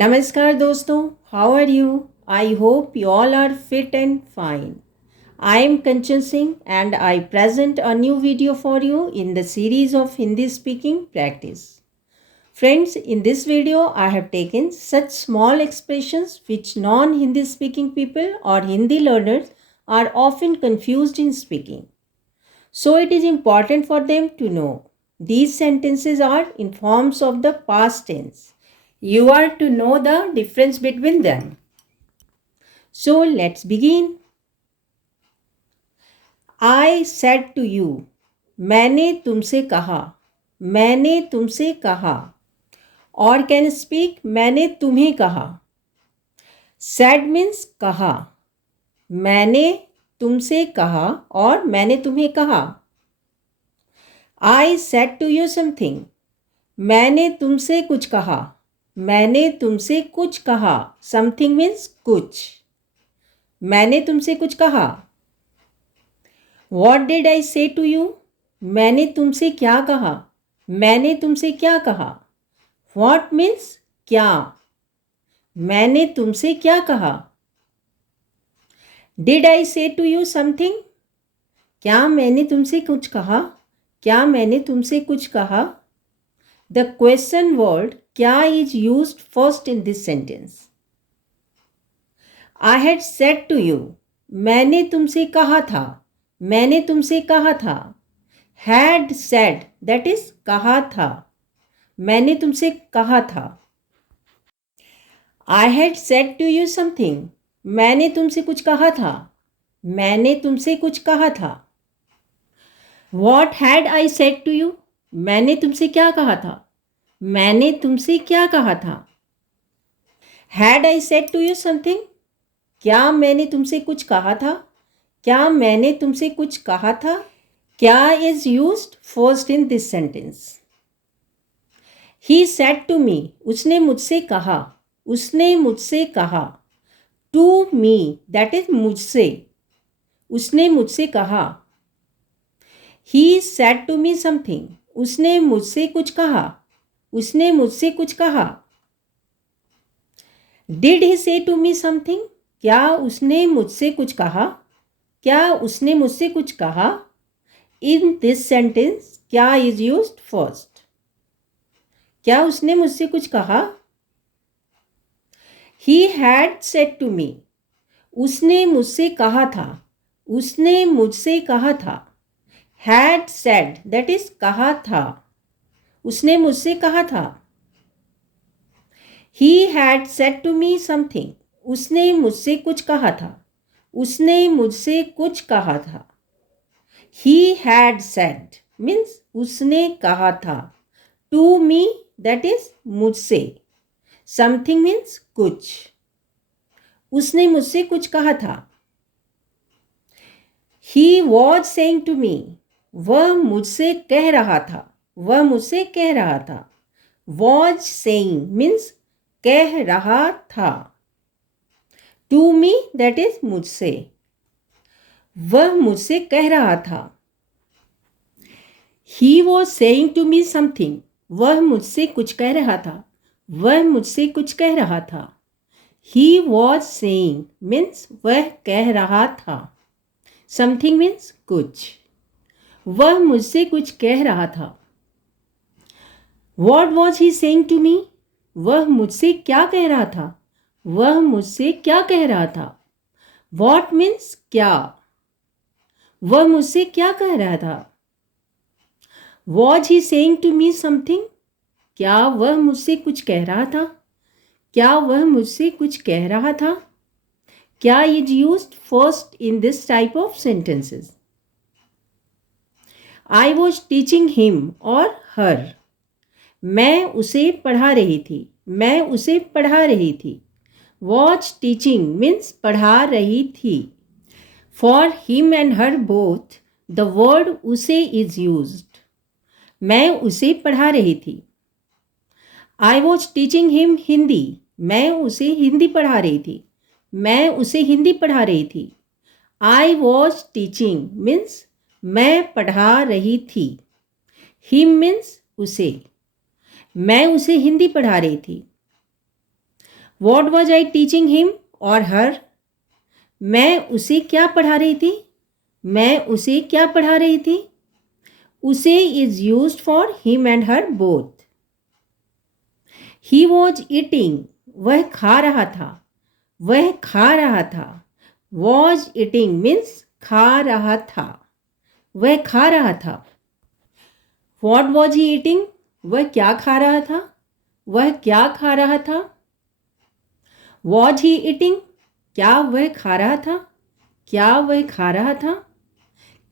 नमस्कार दोस्तों, how are you? I hope you all are fit and fine. I am Kanchan Singh and I present a new video for you in the series of Hindi speaking practice. Friends, in this video I have taken such small expressions which non-Hindi speaking people or Hindi learners are often confused in speaking. So it is important for them to know. These sentences are in forms of the past tense. You are to know the difference between them. So let's begin. I said to you. मैंने तुमसे कहा. मैंने तुमसे कहा. Or can speak मैंने तुम्हें कहा. Said means कहा. मैंने तुमसे कहा और मैंने तुम्हें कहा. I said to you something. मैंने तुमसे कुछ कहा. मैंने तुमसे कुछ कहा. Something means कुछ. मैंने तुमसे कुछ कहा. What did I say to you? मैंने तुमसे क्या कहा. मैंने तुमसे क्या कहा. What means क्या. मैंने तुमसे क्या कहा. Did I say to you something? क्या मैंने तुमसे कुछ कहा. क्या मैंने तुमसे कुछ कहा. The question word क्या is used first in this sentence. I had said to you. मैंने तुमसे कहा था. मैंने तुमसे कहा था. Had said that is कहा था. मैंने तुमसे कहा था. I had said to you something. मैंने तुमसे कुछ कहा था. मैंने तुमसे कुछ कहा था. What had I said to you? मैंने तुमसे क्या कहा था. मैंने तुमसे क्या कहा था. Had I said to you something? क्या मैंने तुमसे कुछ कहा था. क्या मैंने तुमसे कुछ कहा था. क्या is used first in this sentence. He said to me. उसने मुझसे कहा. उसने मुझसे कहा. To me that is मुझसे. उसने मुझसे कहा. He said to me something. उसने मुझसे कुछ कहा. उसने मुझसे कुछ कहा. Did he say to me something? क्या उसने मुझसे कुछ कहा. क्या उसने मुझसे कुछ कहा. In this sentence क्या is used first. क्या उसने मुझसे कुछ कहा. He had said to me. उसने मुझसे कहा था. उसने मुझसे कहा था. Had said that is कहा था. उसने मुझसे कहा था. He had said to me something. उसने मुझसे कुछ कहा था. उसने मुझसे कुछ कहा था. He had said means उसने कहा था. To me that is मुझसे. Something means कुछ. उसने मुझसे कुछ कहा था. He was saying to me. वह मुझसे कह रहा था. वह मुझसे कह रहा था. Was saying means कह रहा था. To me that is मुझसे. वह मुझसे कह रहा था. He was saying to me something. वह मुझसे कुछ कह रहा था. वह मुझसे कुछ कह रहा था. He was saying means वह कह रहा था. Something means कुछ. वह मुझसे कुछ कह रहा था. What was he saying to me? वह मुझसे क्या कह रहा था. वह मुझसे क्या कह रहा था. What means क्या. वह मुझसे क्या कह रहा था. Was he saying to me something? क्या वह मुझसे कुछ कह रहा था. क्या वह मुझसे कुछ कह रहा था. क्या is used first in this type of sentences. I was teaching him or her. मैं उसे पढ़ा रही थी. मैं उसे पढ़ा रही थी. Was teaching means पढ़ा रही थी. For him and her both the word उसे is used. मैं उसे पढ़ा रही थी. I was teaching him Hindi. मैं उसे हिंदी पढ़ा रही थी. मैं उसे हिंदी पढ़ा रही थी. I was teaching means मैं पढ़ा रही थी. Him means उसे. मैं उसे हिंदी पढ़ा रही थी. What was I teaching him और हर? मैं उसे क्या पढ़ा रही थी? मैं उसे क्या पढ़ा रही थी? उसे is used for him and her both. He was eating, वह खा रहा था. वह खा रहा था. वॉज ईटिंग मीन्स खा रहा था. वह खा रहा था. वॉट वॉज ही ईटिंग, वह क्या खा रहा था? वह क्या खा रहा था? वॉज ही ईटिंग, क्या वह खा रहा था? क्या वह खा रहा था?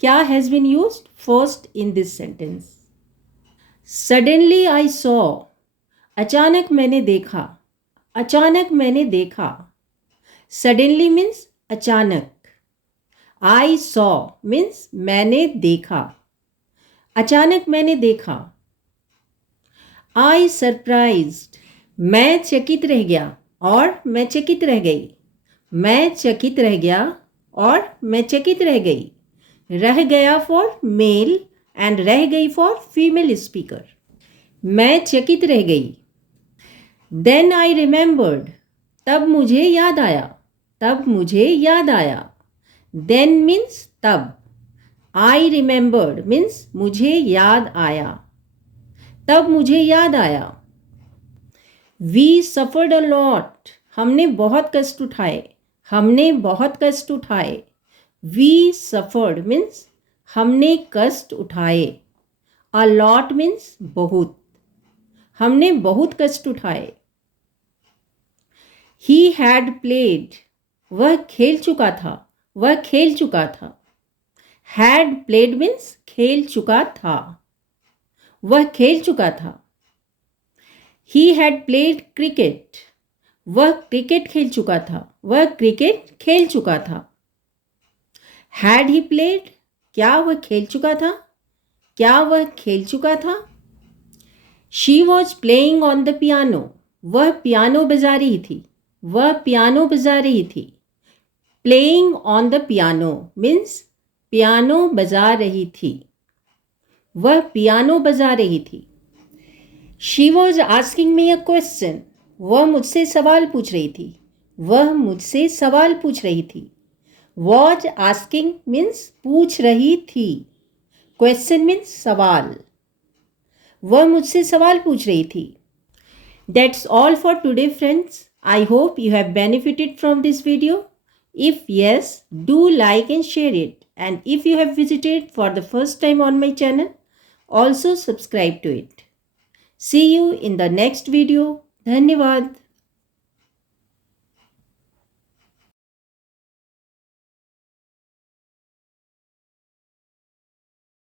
क्या has been used first in this sentence. Suddenly I saw, अचानक मैंने देखा. अचानक मैंने देखा. सडनली मीन्स अचानक. आई सॉ मीन्स मैंने देखा. अचानक मैंने देखा. आई सरप्राइज्ड, मैं चकित रह गया और मैं चकित रह गई. मैं चकित रह गया और मैं चकित रह गई. रह गया फॉर मेल एंड रह गई फॉर फीमेल स्पीकर. मैं चकित रह गई. देन आई रिमेंबर्ड, तब मुझे याद आया. तब मुझे याद आया. देन मीन्स तब. आई रिमेंबर्ड मीन्स मुझे याद आया. तब मुझे याद आया. वी सफर्ड अ लॉट, हमने बहुत कष्ट उठाए. हमने बहुत कष्ट उठाए. वी सफर्ड मीन्स हमने कष्ट उठाए. अ लॉट मीन्स बहुत. हमने बहुत कष्ट उठाए. ही हैड प्लेड, वह खेल चुका था. वह खेल चुका था. हैड प्लेड मीन्स खेल चुका था. वह खेल चुका था. ही हैड प्लेड क्रिकेट, वह क्रिकेट खेल चुका था. वह क्रिकेट खेल चुका था. हैड ही प्लेड, क्या वह खेल चुका था? क्या वह खेल चुका था? She was playing on the piano, वह पियानो बजा रही थी. वह पियानो बजा रही थी. Playing on the piano means piano बजा रही थी. वह पियानो बजा रही थी. She was asking me a question, वह मुझसे सवाल पूछ रही थी. वह मुझसे सवाल पूछ रही थी. वॉज आस्किंग मीन्स पूछ रही थी. क्वेश्चन मीन्स सवाल. वह मुझसे सवाल पूछ रही थी. That's all for today, friends. I hope you have benefited from this video. If yes, do like and share it. And if you have visited for the first time on my channel, also subscribe to it. See you in the next video. Dhanyavad.